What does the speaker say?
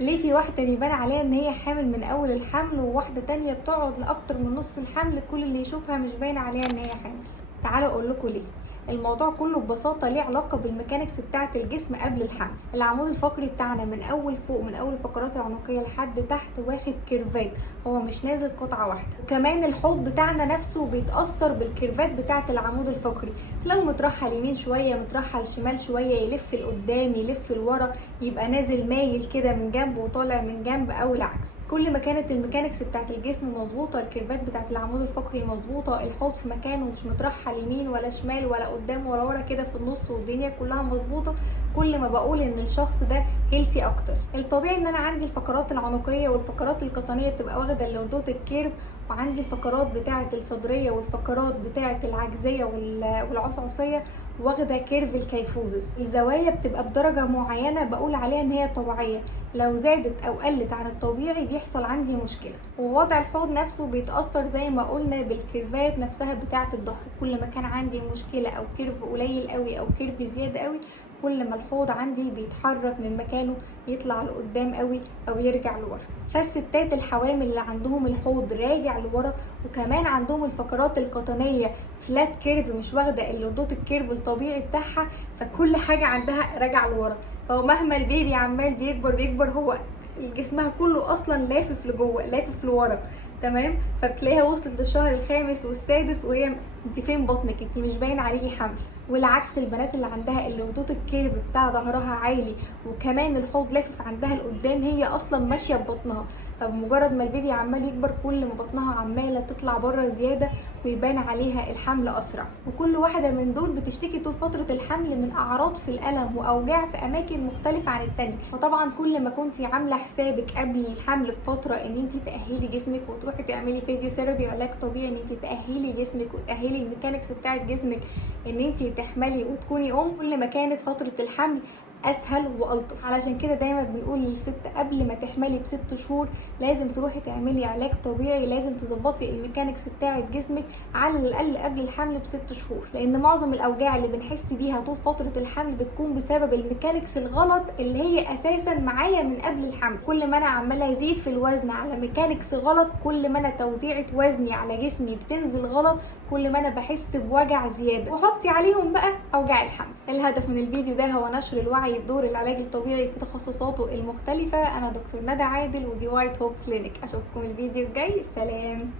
ليه في واحدة بيبان عليها ان هي حامل من اول الحمل، وواحدة تانية بتقعد لاكتر من نص الحمل كل اللي يشوفها مش باين عليها ان هي حامل؟ تعالوا اقول لكم ليه. الموضوع كله ببساطة ليه علاقة بالميكانيكس بتاعة الجسم قبل الحمل. العمود الفقري بتاعنا من اول فوق، من اول الفقرات العنقية لحد تحت واخد كيرفات، هو مش نازل قطعة واحدة. وكمان الحوض بتاعنا نفسه بيتأثر بالكيرفات بتاعة العمود الفقري، لو مترحل يمين شوية مترحل شمال شوية، يلف لقدام يلف لورا، يبقى نازل مايل كده من جنب وطالع من جنب او العكس. كل ما كانت الميكانيكس بتاعت الجسم مظبوطه، الكيرفات بتاعت العمود الفقري مظبوطه، الحوض في مكانه مش مترحل يمين ولا شمال ولا قدام ولا ورا كده في النص، والدنيا كلها مظبوطه، كل ما بقول ان الشخص ده هيلثي اكتر. الطبيعي ان انا عندي الفقرات العنقيه والفقرات القطنيه بتبقى واخده اللوردوت الكيرف، وعندي الفقرات بتاعه الصدريه والفقرات بتاعه العجزيه والعصعصيه واخده كيرف الكيفوزس. الزوايا بتبقى بدرجه معينه بقول عليها ان هي طبيعيه، لو زادت او قلت عن الطبيعي بيحصل عندي مشكله. ووضع الحوض نفسه بيتاثر زي ما قلنا بالكيرفات نفسها بتاعه الظهر، كل ما كان عندي مشكله او كيرف قليل قوي او كيرف زياده قوي، كل ما الحوض عندي بيتحرك من مكانه، يطلع لقدام قوي او يرجع لورا. فالستات الحوامل اللي عندهم الحوض راجع لورا، وكمان عندهم الفقرات القطنيه فلات كيرف مش واخده اللوردوت الكيرف الطبيعي بتاعها، فكل حاجه عندها راجع لورا. فهو مهما البيبي عمال بيكبر هو جسمها كله اصلا لافف لجوه لافف لورا، تمام؟ فبتلاقيها وصلت للشهر الخامس والسادس وهي انت فين بطنك، انت مش باين عليكي حمل. والعكس البنات اللي عندها اللوردوت الكيرف بتاع ظهرها عالي وكمان الحوض لافف عندها لقدام، هي اصلا ماشيه ببطنها، فبمجرد ما البيبي عمال يكبر كل ما بطنها عماله تطلع بره زياده ويبان عليها الحمل اسرع. وكل واحده من دول بتشتكي طول فتره الحمل من اعراض في الالم واوجاع في اماكن مختلفه عن التانية. وطبعا كل ما كنتي عامله حسابك قبل الحمل بفتره ان انت تاهلي جسمك وتروحي تعملي فيزيوثيرابي علاج طبيعي، ان انت تاهلي جسمك وتاهلي الميكانيكس بتاعت جسمك ان انت تحملي وتكوني كل ما كانت فتره الحمل اسهل والطف. علشان كده دايما بنقول للست قبل ما تحملي ب6 شهور لازم تروحي تعملي علاج طبيعي، لازم تظبطي الميكانيكس بتاعه جسمك على الاقل قبل الحمل ب6 شهور، لان معظم الاوجاع اللي بنحس بيها طول فتره الحمل بتكون بسبب الميكانيكس الغلط اللي هي اساسا معايا من قبل الحمل. كل ما انا عماله ازيد في الوزن على ميكانيكس غلط، كل ما انا توزيعه وزني على جسمي بتنزل غلط، كل ما انا بحس بوجع زياده، وحطي عليهم بقى اوجاع الحمل. الهدف من الفيديو ده هو نشر الوعي بدور العلاج الطبيعي في تخصصاته المختلفة. أنا دكتور ندى عادل ودي وايت هوب كلينيك. أشوفكم الفيديو الجاي، سلام.